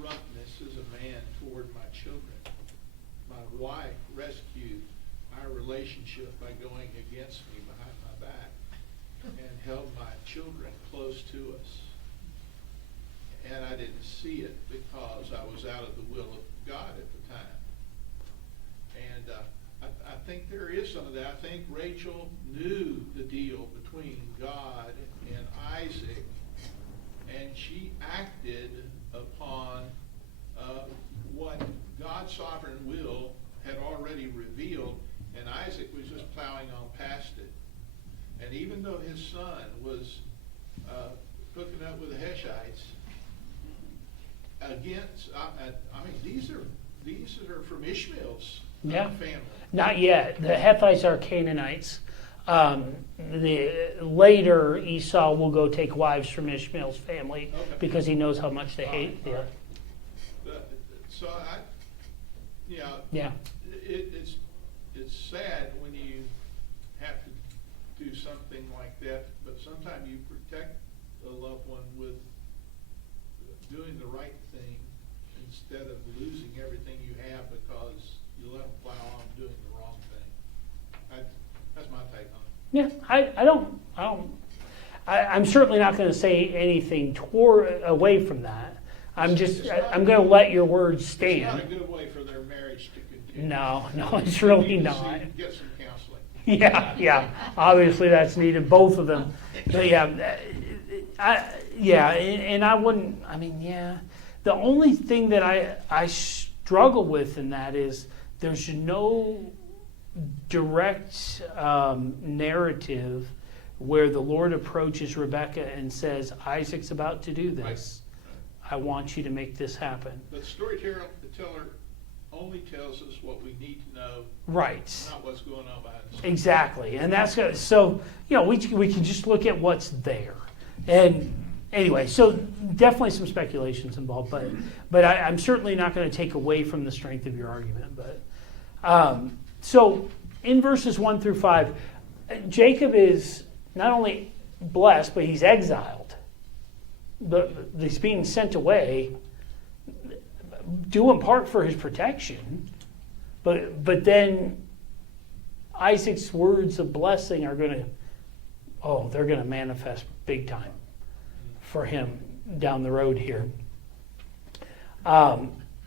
roughness as a man toward my children, my wife rescued our relationship by going against me behind my back and held my children close to us. And I didn't see it because I was out of the will of God at the time. And I think there is some of that. I think Rachel knew the deal between God and Isaac, and she acted upon what God God's sovereign will had already revealed, and Isaac was just plowing on past it. And even though his son was hooking up with the Heshites, against, I mean, these are from Ishmael's Yeah. family. Not yet. The Hethites are Canaanites. Later, Esau will go take wives from Ishmael's family Okay. because he knows how much they All hate. right, all Yeah. right. So you know, Yeah. it's sad when you have to do something like that, but sometimes you protect a loved one with doing the right thing instead of losing everything you have because you let them plow on doing the wrong thing. That's my take on it. Yeah. I'm certainly not going to say anything away from that. I'm going to let your words It's not a stand. good way for their marriage to continue. No, it's You really need to not. get some counseling. Yeah. Obviously, that's needed, both of them. But and I wouldn't. I mean, yeah. The only thing that I struggle with in that is there's no direct narrative where the Lord approaches Rebekah and says, "Isaac's about to do this. I want you to make this happen." But the storyteller only tells us what we need to know, Right. not what's going on behind the scenes. Exactly, and that's good. So we can just look at what's there, and anyway, so definitely some speculations involved, but I'm certainly not going to take away from the strength of your argument. But so in verses 1 through 5, Jacob is not only blessed, but he's exiled. But he's being sent away, due in part for his protection, but then Isaac's words of blessing are going to manifest big time for him down the road here.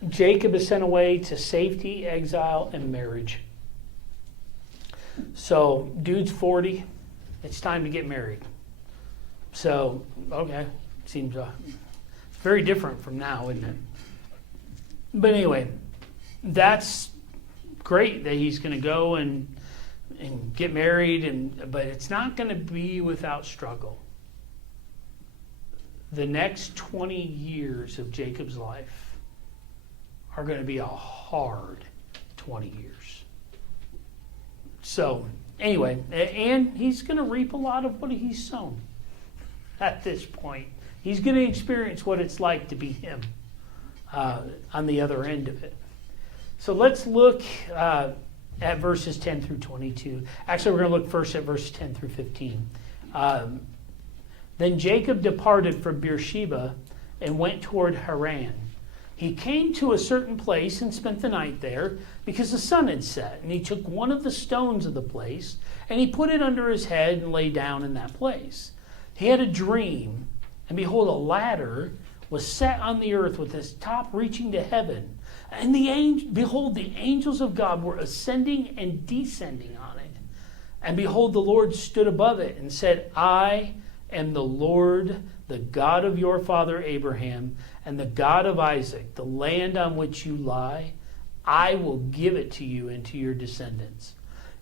Jacob is sent away to safety, exile, and marriage. So, dude's 40. It's time to get married. So, okay, seems very different from now, isn't it? But anyway, that's great that he's going to go and get married, but it's not going to be without struggle. The next 20 years of Jacob's life are going to be a hard 20 years. So, anyway, and he's going to reap a lot of what he's sown at this point. He's going to experience what it's like to be him on the other end of it. So let's look at verses 10 through 22. Actually, we're going to look first at verses 10 through 15. Then Jacob departed from Beersheba and went toward Haran. He came to a certain place and spent the night there because the sun had set. And he took one of the stones of the place and he put it under his head and lay down in that place. He had a dream, and behold, a ladder was set on the earth with its top reaching to heaven. And behold, the angels of God were ascending and descending on it. And behold, the Lord stood above it and said, I am the Lord, the God of your father Abraham, and the God of Isaac. The land on which you lie, I will give it to you and to your descendants.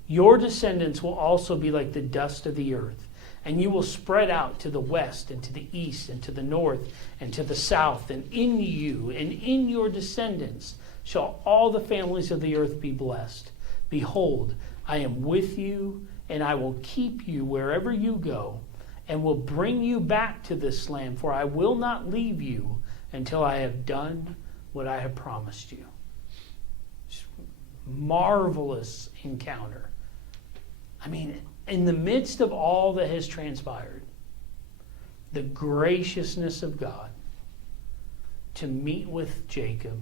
Your descendants will also be like the dust of the earth, and you will spread out to the west and to the east and to the north and to the south, and in you and in your descendants shall all the families of the earth be blessed. Behold, I am with you, and I will keep you wherever you go, and will bring you back to this land, for I will not leave you until I have done what I have promised you. Marvelous encounter. I mean, in the midst of all that has transpired, the graciousness of God to meet with Jacob,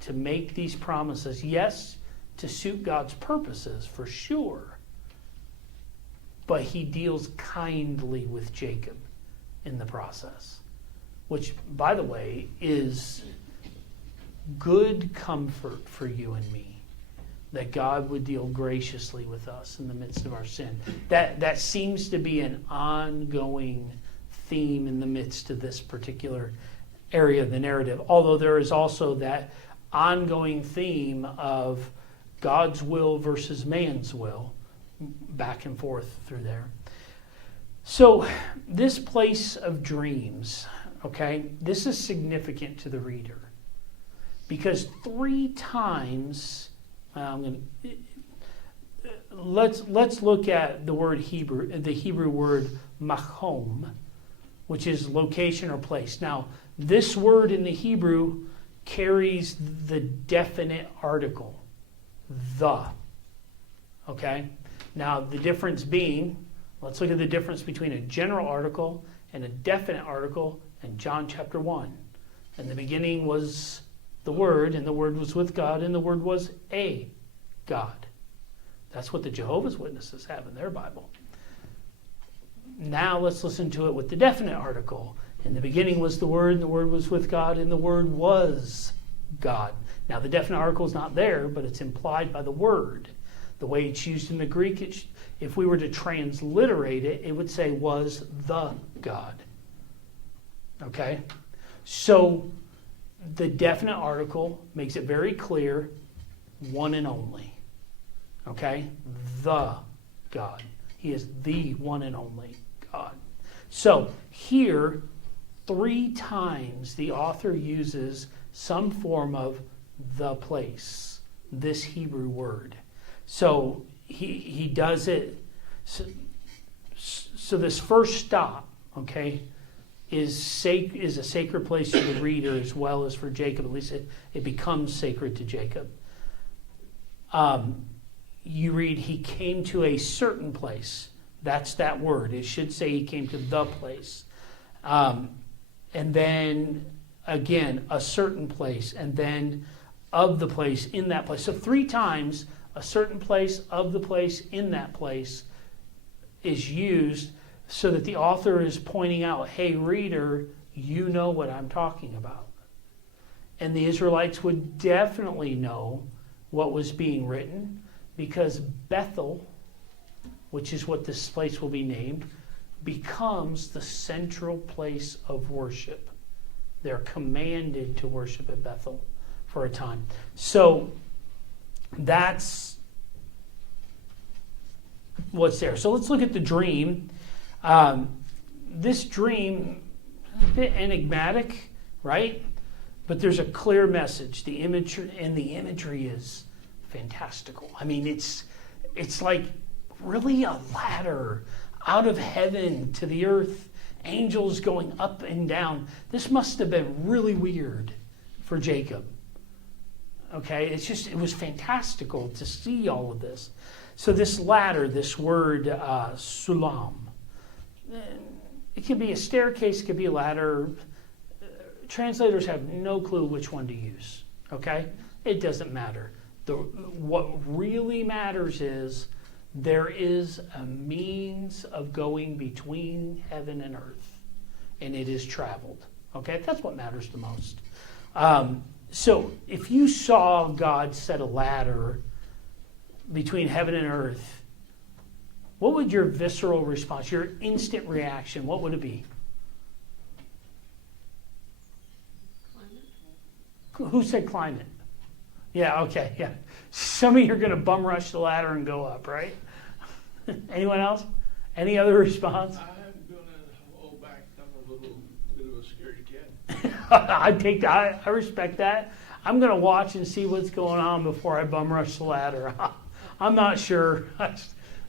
to make these promises, yes, to suit God's purposes for sure, but he deals kindly with Jacob in the process, which, by the way, is good comfort for you and me, that God would deal graciously with us in the midst of our sin. That seems to be an ongoing theme in the midst of this particular area of the narrative, although there is also that ongoing theme of God's will versus man's will, back and forth through there. So this place of dreams, okay, this is significant to the reader, because 3 times, let's look at the Hebrew word makom, which is location or place. Now, this word in the Hebrew carries the definite article, the. Okay? Now, the difference being, let's look at the difference between a general article and a definite article in John chapter 1. In the beginning was the Word, and the Word was with God, and the Word was a God. That's what the Jehovah's Witnesses have in their Bible. Now let's listen to it with the definite article. In the beginning was the Word, and the Word was with God, and the Word was God. Now the definite article is not there, but it's implied by the word. The way it's used in the Greek, if we were to transliterate it, it would say was the God. Okay? So the definite article makes it very clear, one and only. Okay? The God. He is the one and only God. So here, 3 times the author uses some form of the place, this Hebrew word. So he does it. So this first stop, okay, is a sacred place to the reader as well as for Jacob. At least it becomes sacred to Jacob. You read, he came to a certain place. That's that word. It should say he came to the place. And then, again, a certain place. And then of the place, in that place. So 3 times, a certain place, of the place, in that place is used so that the author is pointing out, hey, reader, you know what I'm talking about. And the Israelites would definitely know what was being written, because Bethel, which is what this place will be named, becomes the central place of worship. They're commanded to worship at Bethel for a time. So that's what's there. So let's look at the dream. This dream is a bit enigmatic, right? But there's a clear message. The imagery is fantastical. I mean, it's like really a ladder out of heaven to the earth, angels going up and down. This must have been really weird for Jacob. Okay, it was fantastical to see all of this. So this ladder, this word sulam, it could be a staircase, it could be a ladder. Translators have no clue which one to use. Okay, it doesn't matter. What really matters is there is a means of going between heaven and earth, and it is traveled. Okay, that's what matters the most. So if you saw God set a ladder between heaven and earth, what would your visceral response, your instant reaction, what would it be? Who said climb it? Yeah, okay, yeah. Some of you are going to bum rush the ladder and go up, right? Anyone else? Any other response? I'm going to hold back. I'm a little bit of a scaredy cat. I take that. I respect that. I'm going to watch and see what's going on before I bum rush the ladder. I'm not sure.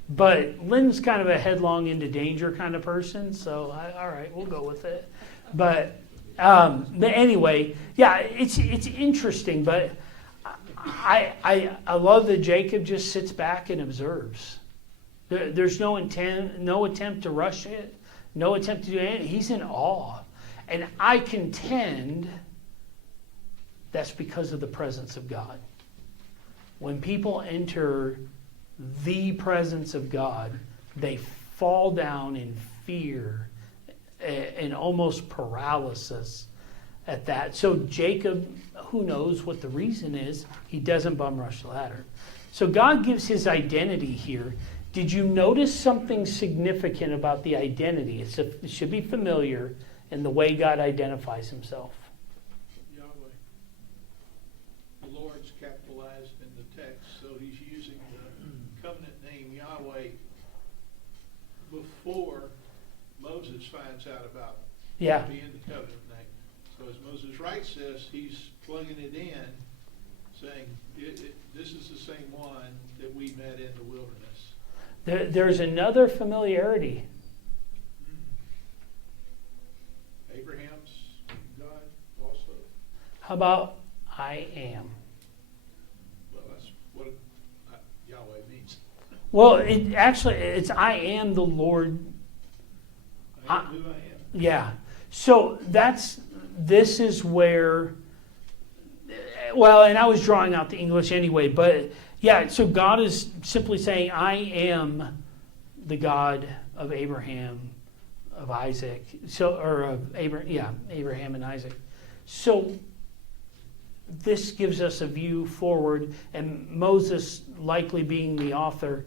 But Lynn's kind of a headlong into danger kind of person, so all right, we'll go with it. But anyway, yeah, it's interesting, but I love that Jacob just sits back and observes. There's no attempt to rush it, no attempt to do anything. He's in awe. And I contend that's because of the presence of God. When people enter the presence of God, they fall down in fear and almost paralysis at that. So Jacob, who knows what the reason is, he doesn't bum rush the ladder. So God gives his identity here. Did you notice something significant about the identity? It should be familiar in the way God identifies himself. Yahweh. capitalized in the text, so he's using the covenant name Yahweh before Moses finds out about Yeah. being the covenant name. So as Moses writes this, he's plugging it in, saying, this is the same one that we met in the wilderness. There's another familiarity. Abraham's God also. How about I am? Well, that's what Yahweh means. Well, it's I am the Lord. I am who I am. Yeah. So this is where, well, and I was drawing out the English anyway, but yeah, so God is simply saying, I am the God of Abraham, of Isaac, Abraham and Isaac. So this gives us a view forward, and Moses, likely being the author,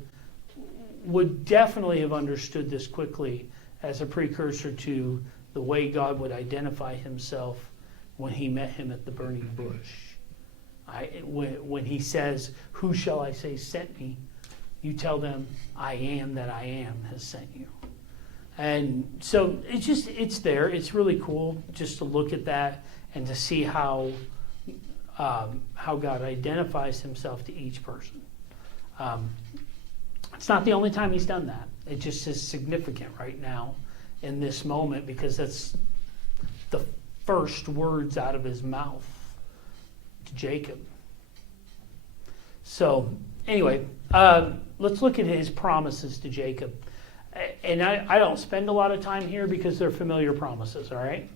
would definitely have understood this quickly as a precursor to the way God would identify himself when he met him at the burning bush. When he says, who shall I say sent me? You tell them, I am that I am has sent you. And so it's there. It's really cool just to look at that and to see how God identifies himself to each person. It's not the only time he's done that. It just is significant right now in this moment because that's the first words out of his mouth to Jacob. So anyway, let's look at his promises to Jacob. And I don't spend a lot of time here because they're familiar promises, all right?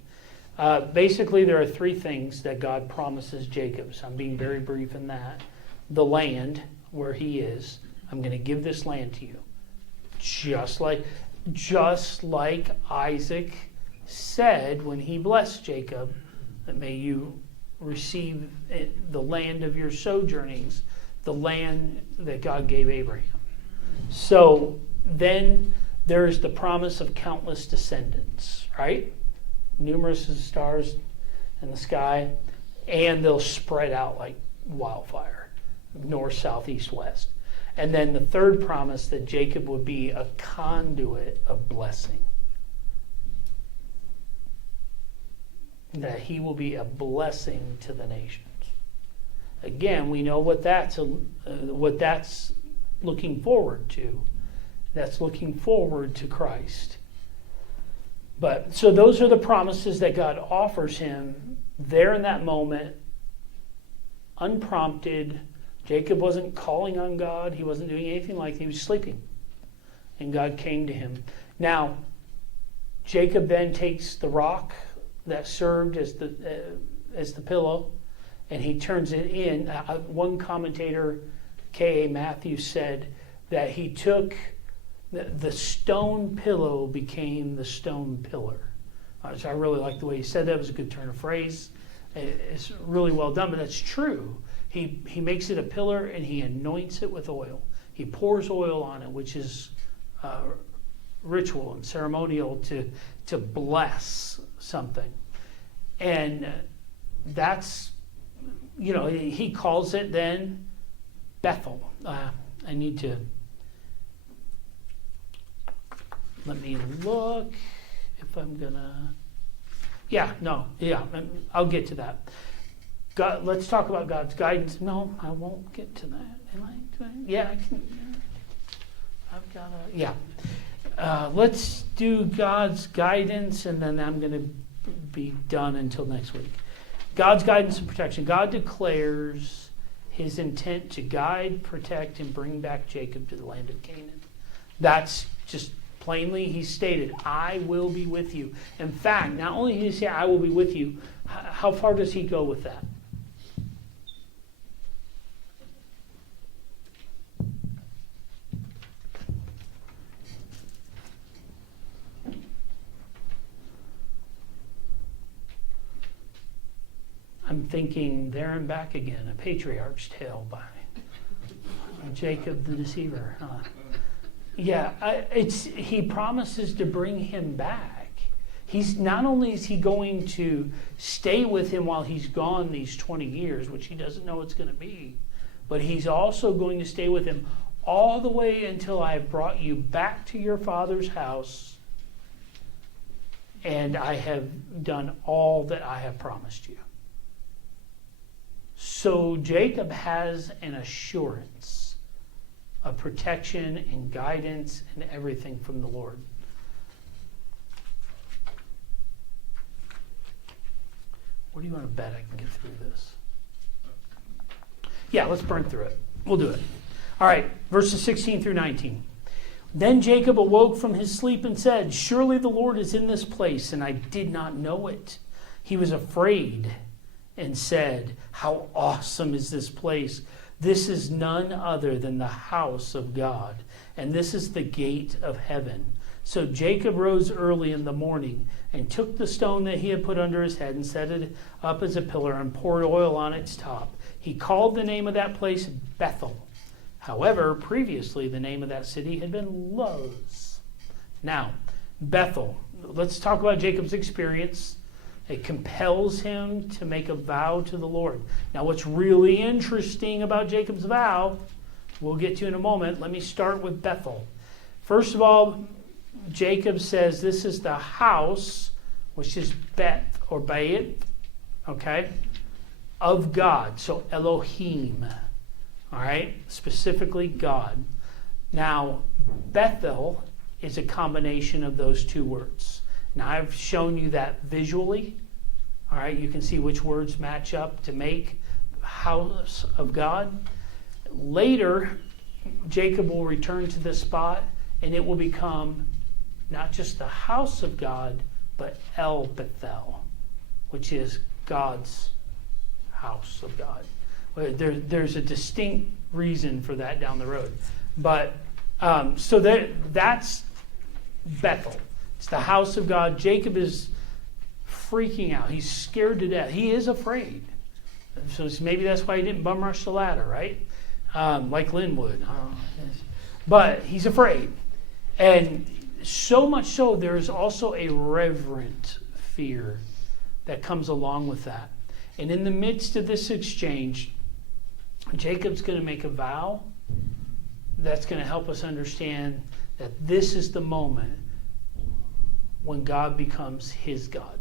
Basically, there are three things that God promises Jacob. So I'm being very brief in that. The land where he is. I'm going to give this land to you. Just like Isaac said when he blessed Jacob, that may you receive the land of your sojournings, the land that God gave Abraham. So then there's the promise of countless descendants, right? Numerous as stars in the sky, and they'll spread out like wildfire, north, south, east, west. And then the third promise that Jacob would be a conduit of blessing. That he will be a blessing to the nations. Again, we know what that's looking forward to. That's looking forward to Christ. But so those are the promises that God offers him there in that moment, unprompted. Jacob wasn't calling on God. He wasn't doing anything like that. He was sleeping. And God came to him. Now, Jacob then takes the rock that served as the pillow, and he turns it in. One commentator, K.A. Matthews, said that he took the stone pillow became the stone pillar. So I really like the way he said that. It was a good turn of phrase. It's really well done, but that's true. He makes it a pillar and he anoints it with oil. He pours oil on it, which is ritual and ceremonial to bless something. And that's, he calls it then Bethel. I need to, let me look if I'm gonna, I'll get to that. God, let's talk about God's guidance. No, I won't get to that. Am I? Yeah, I can. I've got to. Let's do God's guidance, and then I'm going to be done until next week. God's guidance and protection. God declares his intent to guide, protect, and bring back Jacob to the land of Canaan. That's just plainly, he stated, I will be with you. In fact, not only did he say, I will be with you, how far does he go with that? I'm thinking There and Back Again, A Patriarch's Tale by Jacob the Deceiver. He promises to bring him back. He's not only is he going to stay with him while he's gone these 20 years, which he doesn't know it's going to be, but he's also going to stay with him all the way until I have brought you back to your father's house and I have done all that I have promised you. So Jacob has an assurance of protection and guidance and everything from the Lord. What do you want to bet I can get through this? Yeah, let's burn through it. We'll do it. All right, verses 16 through 19. Then Jacob awoke from his sleep and said, "Surely the Lord is in this place, and I did not know it." He was afraid and said, "How awesome is this place! This is none other than the house of God, and this is the gate of heaven." So Jacob rose early in the morning and took the stone that he had put under his head and set it up as a pillar and poured oil on its top. He called the name of that place Bethel. However, previously the name of that city had been Luz. Now, Bethel. Let's talk about Jacob's experience. It compels him to make a vow to the Lord. Now, what's really interesting about Jacob's vow, we'll get to in a moment. Let me start with Bethel. First of all, Jacob says this is the house, which is Bet or Bayit, okay, of God. So Elohim, all right, specifically God. Now, Bethel is a combination of those two words. Now, I've shown you that visually. All right, you can see which words match up to make house of God. Later, Jacob will return to this spot, and it will become not just the house of God, but El Bethel, which is God's house of God. There's a distinct reason for that down the road. But so that's Bethel. It's the house of God. Jacob is freaking out. He's scared to death. He is afraid. So maybe that's why he didn't bum rush the ladder, right? Like Lynn would. But he's afraid. And so much so, there is also a reverent fear that comes along with that. And in the midst of this exchange, Jacob's going to make a vow that's going to help us understand that this is the moment when God becomes his God.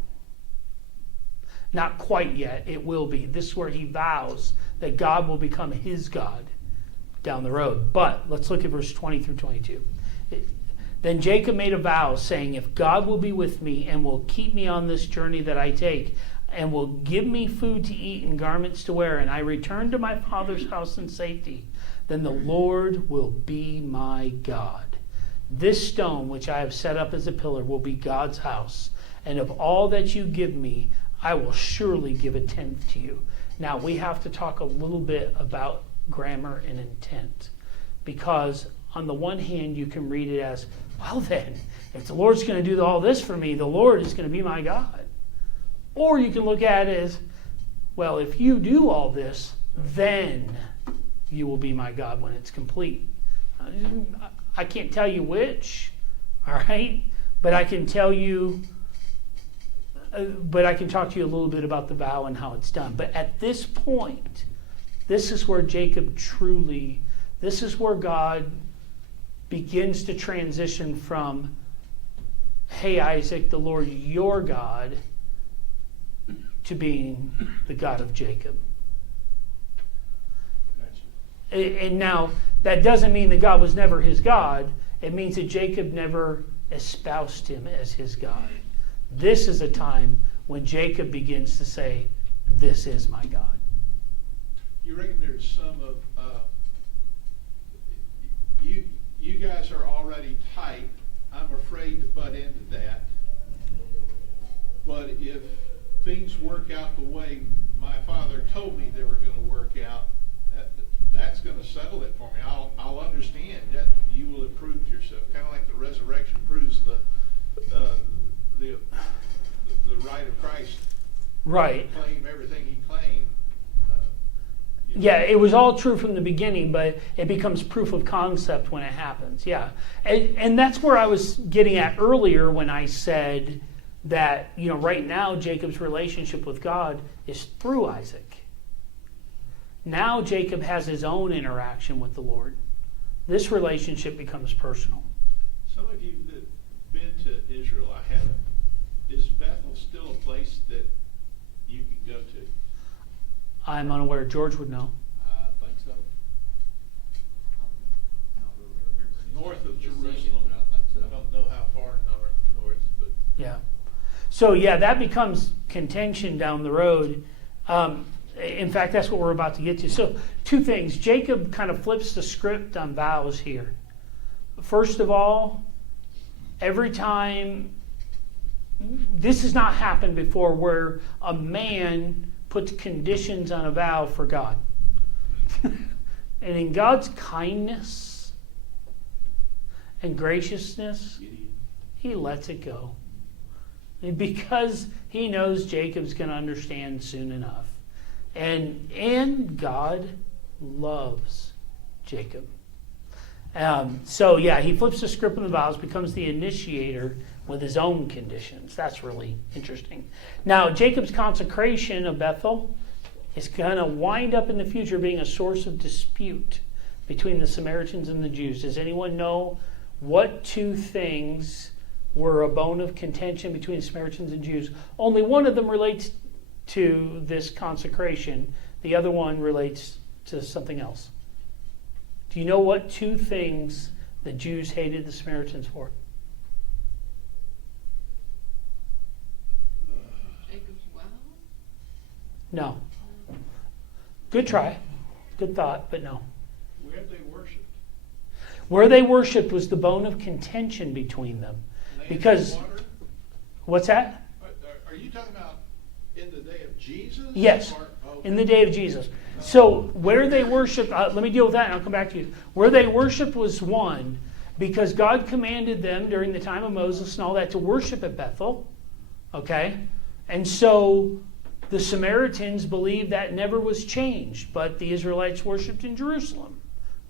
Not quite yet, it will be. This is where he vows that God will become his God down the road. But let's look at verse 20 through 22. Then Jacob made a vow, saying, "If God will be with me and will keep me on this journey that I take, and will give me food to eat and garments to wear, and I return to my father's house in safety, then the Lord will be my God. This stone which I have set up as a pillar will be God's house, and of all that you give me, I will surely give a tenth to you." Now, we have to talk a little bit about grammar and intent, because on the one hand, you can read it as, well then, if the Lord's going to do all this for me, the Lord is going to be my God. Or you can look at it as, well, if you do all this, then you will be my God when it's complete. I can't tell you which, all right? But I can tell you, I can talk to you a little bit about the vow and how it's done. But at this point, this is where Jacob this is where God begins to transition from, "Hey, Isaac, the Lord, your God," to being the God of Jacob. And now, that doesn't mean that God was never his God. It means that Jacob never espoused him as his God. This is a time when Jacob begins to say, "This is my God." You reckon there's some of you guys are already tight. I'm afraid to butt into that. But if things work out the way my father told me they were going to work out, that's going to settle it for me. I'll understand that you will have proved yourself, kind of like the resurrection proves the right of Christ. Right. Claim everything he claimed. Yeah, it was all true from the beginning, but it becomes proof of concept when it happens. Yeah. And that's where I was getting at earlier when I said that, right now Jacob's relationship with God is through Isaac. Now Jacob has his own interaction with the Lord. This relationship becomes personal. Some of you that been to Israel, I haven't. Is Bethel still a place that you can go to? I'm unaware. George would know. I think so. Not really remembering. North of Just thinking, Jerusalem. but I think so. I don't know how far north, but Yeah. So yeah, that becomes contention down the road. In fact, that's what we're about to get to. So two things. Jacob kind of flips the script on vows here. First of all, every time, this has not happened before where a man puts conditions on a vow for God. And in God's kindness and graciousness, he lets it go. Because he knows Jacob's going to understand soon enough. And God loves Jacob. So yeah, he flips the script on the vows, becomes the initiator with his own conditions. That's really interesting. Now, Jacob's consecration of Bethel is going to wind up in the future being a source of dispute between the Samaritans and the Jews. Does anyone know what two things were a bone of contention between Samaritans and Jews? Only one of them relates to this consecration. The other one relates to something else. Do you know what two things the Jews hated the Samaritans for? Jacob's well? No. Good try. Good thought, but no. where they worshipped. Where they worshipped was the bone of contention between them. Land Because- and water? What's that? Are you talking about in the day of Jesus? Yes. In the day of Jesus. So where they worshiped, let me deal with that and I'll come back to you. Where they worshiped was one, because God commanded them during the time of Moses and all that to worship at Bethel. Okay? And so the Samaritans believed that never was changed, but the Israelites worshipped in Jerusalem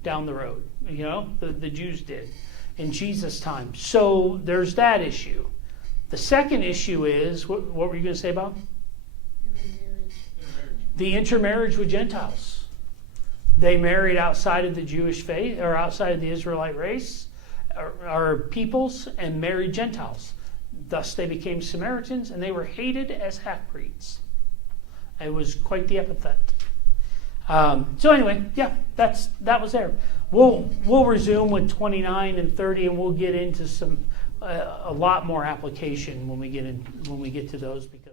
down the road. The Jews did in Jesus' time. So there's that issue. The second issue is, what were you going to say about? The intermarriage with Gentiles. They married outside of the Jewish faith or outside of the Israelite race or peoples and married Gentiles. Thus they became Samaritans and they were hated as half-breeds. It was quite the epithet. So anyway, yeah, that was there. We'll resume with 29 and 30 and we'll get into a lot more application when we get to those because